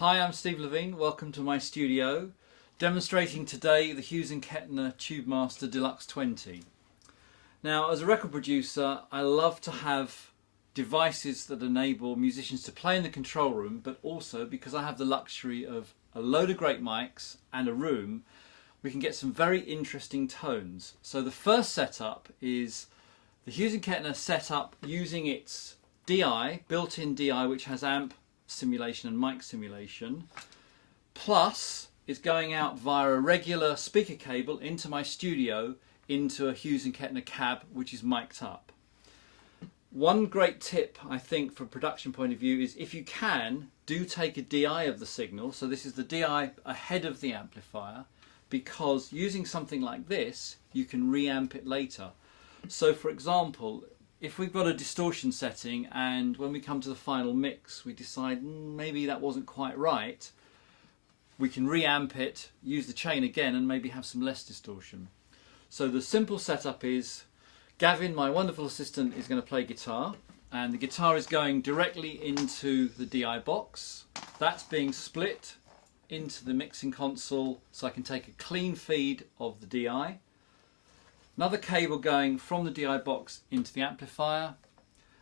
Hi, I'm Steve Levine. Welcome to my studio, demonstrating today the Hughes and Kettner Tubemeister Deluxe 20. Now, as a record producer, I love to have devices that enable musicians to play in the control room, but also because I have the luxury of a load of great mics and a room, we can get some very interesting tones. So the first setup is the Hughes and Kettner setup using its DI, built-in DI, which has amp simulation and mic simulation, plus it's going out via a regular speaker cable into my studio into a Hughes and Kettner cab which is mic'd up. One great tip I think from a production point of view is if you can, do take a DI of the signal. So this is the DI ahead of the amplifier, because using something like this you can reamp it later. So for example, if we've got a distortion setting and when we come to the final mix we decide maybe that wasn't quite right, we can reamp it, use the chain again and maybe have some less distortion. So the simple setup is Gavin, my wonderful assistant, is going to play guitar, and the guitar is going directly into the DI box. That's being split into the mixing console so I can take a clean feed of the DI. Another cable going from the DI box into the amplifier,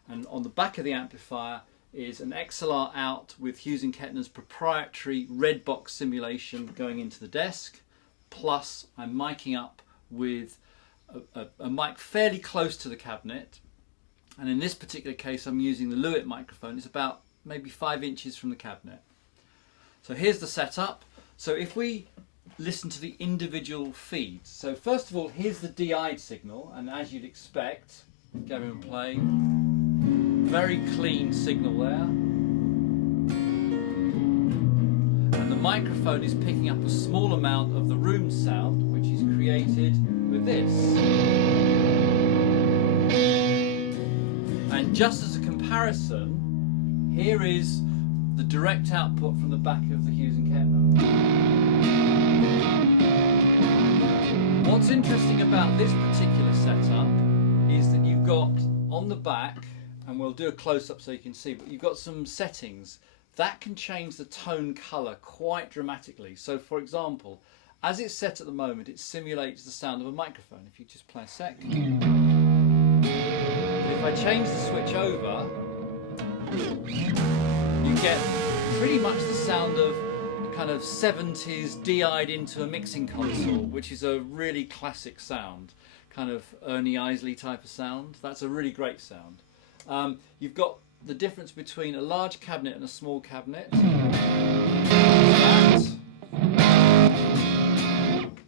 and on the back of the amplifier is an XLR out with Hughes and Kettner's proprietary red box simulation going into the desk, plus I'm miking up with a mic fairly close to the cabinet, and in this particular case I'm using the Lewitt microphone. It's about maybe 5 inches from the cabinet. So here's the setup. So if we listen to the individual feeds. So first of all, here's the DI signal, and as you'd expect, Gavin will play. Very clean signal there. And the microphone is picking up a small amount of the room sound, which is created with this. And just as a comparison, here is the direct output from the back of the Hughes and Kettner. What's interesting about this particular setup is that you've got on the back, and we'll do a close-up so you can see, but you've got some settings that can change the tone colour quite dramatically. So for example, as it's set at the moment, it simulates the sound of a microphone. If you just play a sec. If I change the switch over, you get pretty much the sound of kind of 70s DI'd into a mixing console, which is a really classic sound, kind of Ernie Isley type of sound. That's a really great sound. You've got the difference between a large cabinet and a small cabinet.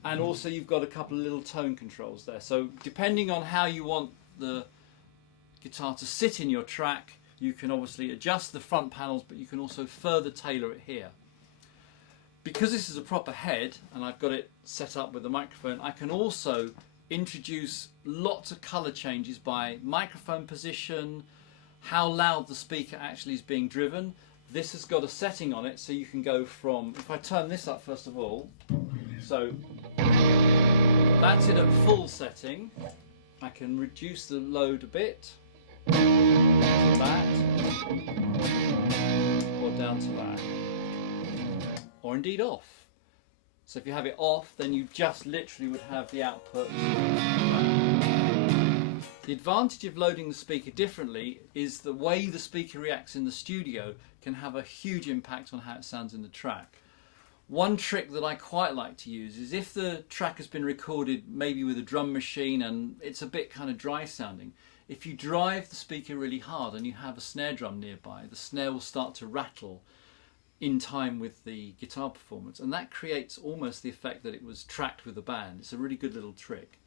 And also you've got a couple of little tone controls there. So depending on how you want the guitar to sit in your track, you can obviously adjust the front panels, but you can also further tailor it here. Because this is a proper head and I've got it set up with the microphone, I can also introduce lots of colour changes by microphone position, how loud the speaker actually is being driven. This has got a setting on it, so you can go from, if I turn this up first of all, so that's it at full setting. I can reduce the load a bit, to that, or down to that. Or indeed off. So if you have it off, then you just literally would have the output. The advantage of loading the speaker differently is the way the speaker reacts in the studio can have a huge impact on how it sounds in the track. One trick that I quite like to use is if the track has been recorded maybe with a drum machine and it's a bit kind of dry sounding, if you drive the speaker really hard and you have a snare drum nearby, the snare will start to rattle in time with the guitar performance, and that creates almost the effect that it was tracked with a band. It's a really good little trick.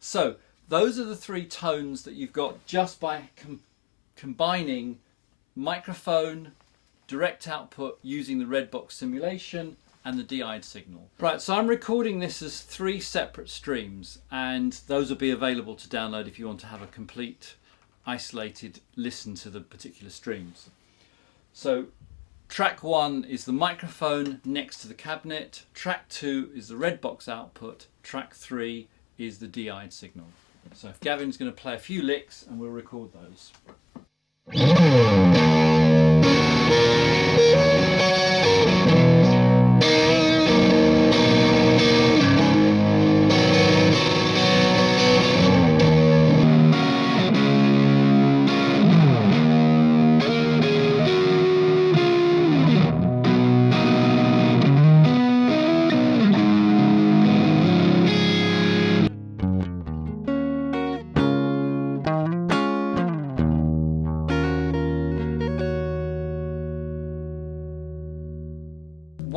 So those are the 3 tones that you've got just by combining microphone, direct output using the red box simulation and the DI'd signal. Right, so I'm recording this as 3 separate streams, and those will be available to download if you want to have a complete isolated listen to the particular streams. So track 1 is the microphone next to the cabinet, track 2 is the red box output, track 3 is the DI'd signal. So Gavin's going to play a few licks and we'll record those.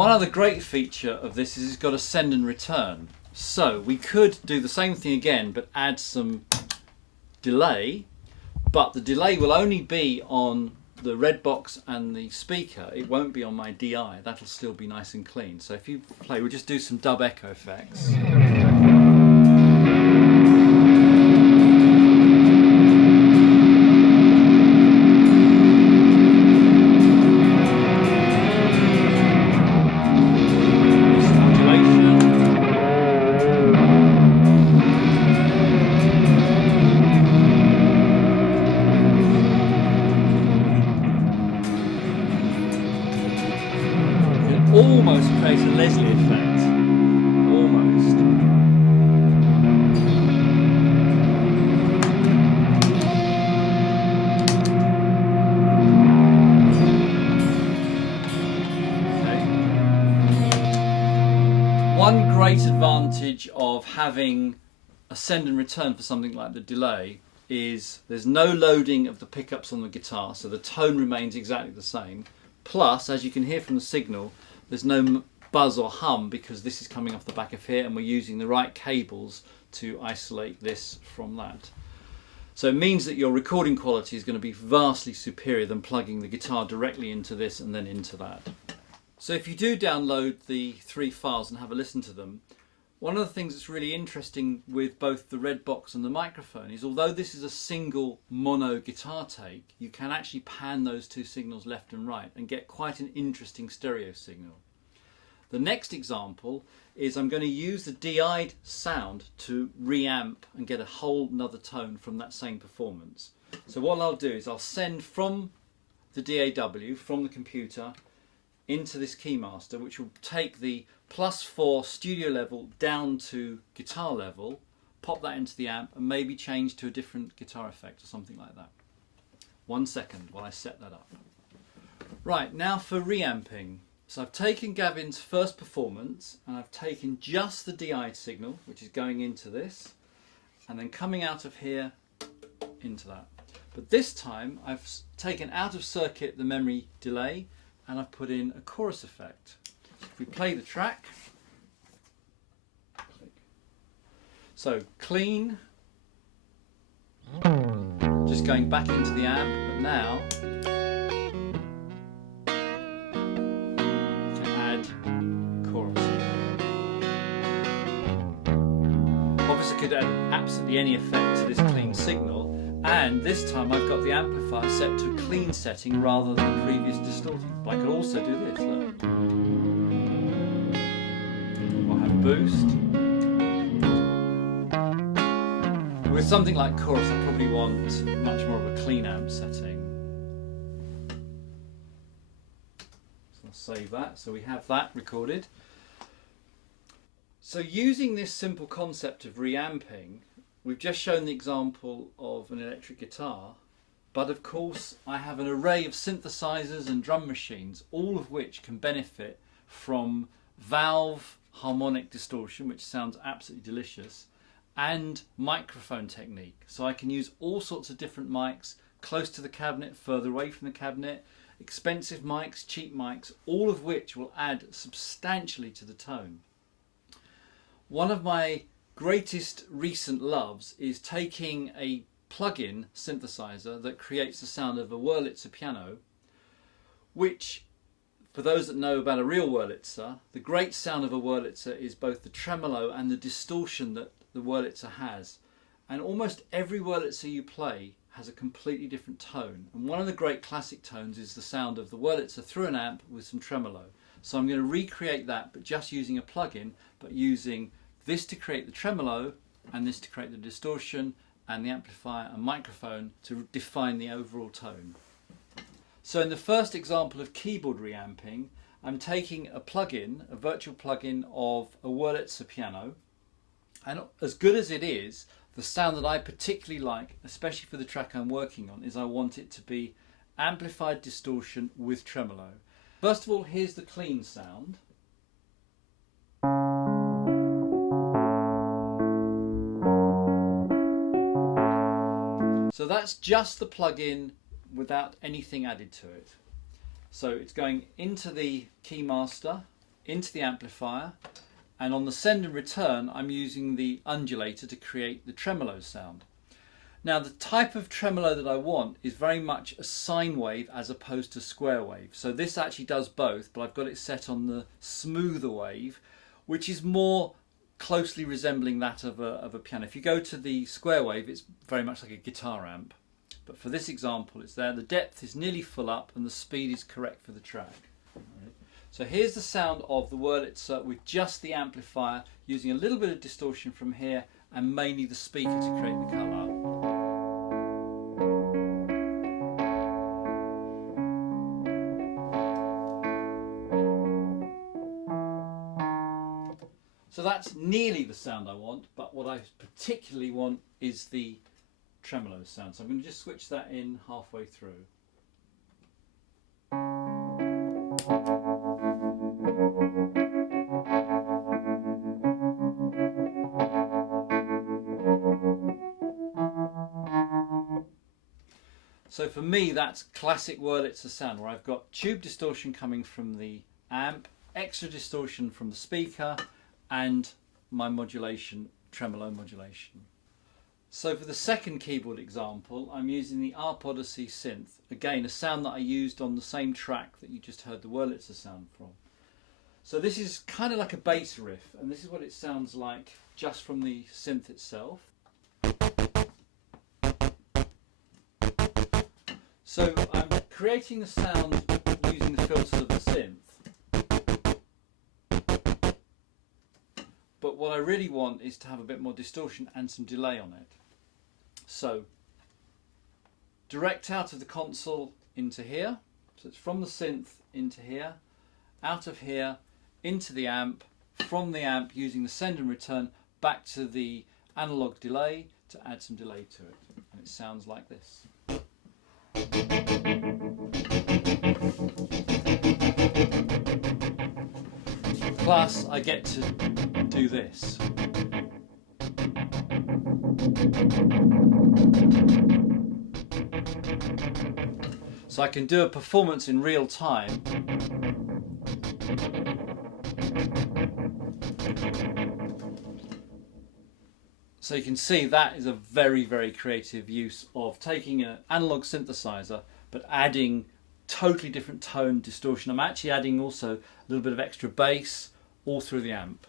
One other great feature of this is it's got a send and return. So we could do the same thing again but add some delay, but the delay will only be on the red box and the speaker. It won't be on my DI. That'll still be nice and clean. So if you play, we'll just do some dub echo effects. Almost creates a Leslie effect. Almost. Okay. One great advantage of having a send and return for something like the delay is there's no loading of the pickups on the guitar, so the tone remains exactly the same. Plus, as you can hear from the signal, there's no buzz or hum because this is coming off the back of here and we're using the right cables to isolate this from that. So it means that your recording quality is going to be vastly superior than plugging the guitar directly into this and then into that. So if you do download the 3 files and have a listen to them, one of the things that's really interesting with both the red box and the microphone is although this is a single mono guitar take, you can actually pan those 2 signals left and right and get quite an interesting stereo signal. The next example is I'm going to use the DI'd sound to reamp and get a whole nother tone from that same performance. So what I'll do is I'll send from the DAW, from the computer, into this Keymaster, which will take the +4 studio level down to guitar level, pop that into the amp and maybe change to a different guitar effect or something like that. 1 second while I set that up. Right, now for reamping. So I've taken Gavin's first performance and I've taken just the DI signal, which is going into this, and then coming out of here into that. But this time I've taken out of circuit the memory delay and I've put in a chorus effect. If we play the track, so clean, just going back into the amp, but now we can add chorus. Obviously could add absolutely any effect to this clean signal, and this time I've got the amplifier set to a clean setting rather than the previous distorting. But I could also do this, look. Or have a boost. With something like chorus, I probably want much more of a clean amp setting. So I'll save that, so we have that recorded. So using this simple concept of reamping, we've just shown the example of an electric guitar, but of course I have an array of synthesizers and drum machines, all of which can benefit from valve harmonic distortion, which sounds absolutely delicious, and microphone technique. So I can use all sorts of different mics, close to the cabinet, further away from the cabinet, expensive mics, cheap mics, all of which will add substantially to the tone. One of my greatest recent loves is taking a plug-in synthesizer that creates the sound of a Wurlitzer piano, which, for those that know about a real Wurlitzer, the great sound of a Wurlitzer is both the tremolo and the distortion that the Wurlitzer has. And almost every Wurlitzer you play has a completely different tone. And one of the great classic tones is the sound of the Wurlitzer through an amp with some tremolo. So I'm going to recreate that, but just using a plug-in, but using this to create the tremolo and this to create the distortion and the amplifier and microphone to define the overall tone. So in the first example of keyboard reamping, I'm taking a plug-in, a virtual plug-in of a Wurlitzer piano, and as good as it is, the sound that I particularly like, especially for the track I'm working on, is I want it to be amplified distortion with tremolo. First of all, here's the clean sound. So that's just the plug-in without anything added to it. So it's going into the Keymaster into the amplifier, and on the send and return I'm using the undulator to create the tremolo sound. Now the type of tremolo that I want is very much a sine wave as opposed to square wave. So this actually does both, but I've got it set on the smoother wave, which is more closely resembling that of a piano. If you go to the square wave, it's very much like a guitar amp. But for this example, it's there. The depth is nearly full up and the speed is correct for the track. So here's the sound of the Wurlitzer with just the amplifier, using a little bit of distortion from here and mainly the speaker to create the colour. So that's nearly the sound I want, but what I particularly want is the tremolo sound. So I'm going to just switch that in halfway through. So for me, that's classic Wurlitzer sound, where I've got tube distortion coming from the amp, extra distortion from the speaker, and my modulation, tremolo modulation. So for the second keyboard example, I'm using the Arp Odyssey synth. Again, a sound that I used on the same track that you just heard the Wurlitzer sound from. So this is kind of like a bass riff, and this is what it sounds like just from the synth itself. So I'm creating the sound using the filters of the synth. But what I really want is to have a bit more distortion and some delay on it. So direct out of the console into here. So it's from the synth into here, out of here, into the amp, from the amp using the send and return back to the analog delay to add some delay to it. And it sounds like this. Plus I get to do this. So I can do a performance in real time. So you can see that is a very, very creative use of taking an analog synthesizer but adding totally different tone distortion. I'm actually adding also a little bit of extra bass all through the amp.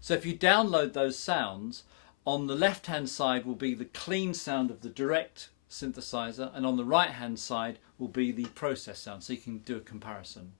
So if you download those sounds, on the left hand side will be the clean sound of the direct synthesizer, and on the right hand side will be the process sound, so you can do a comparison.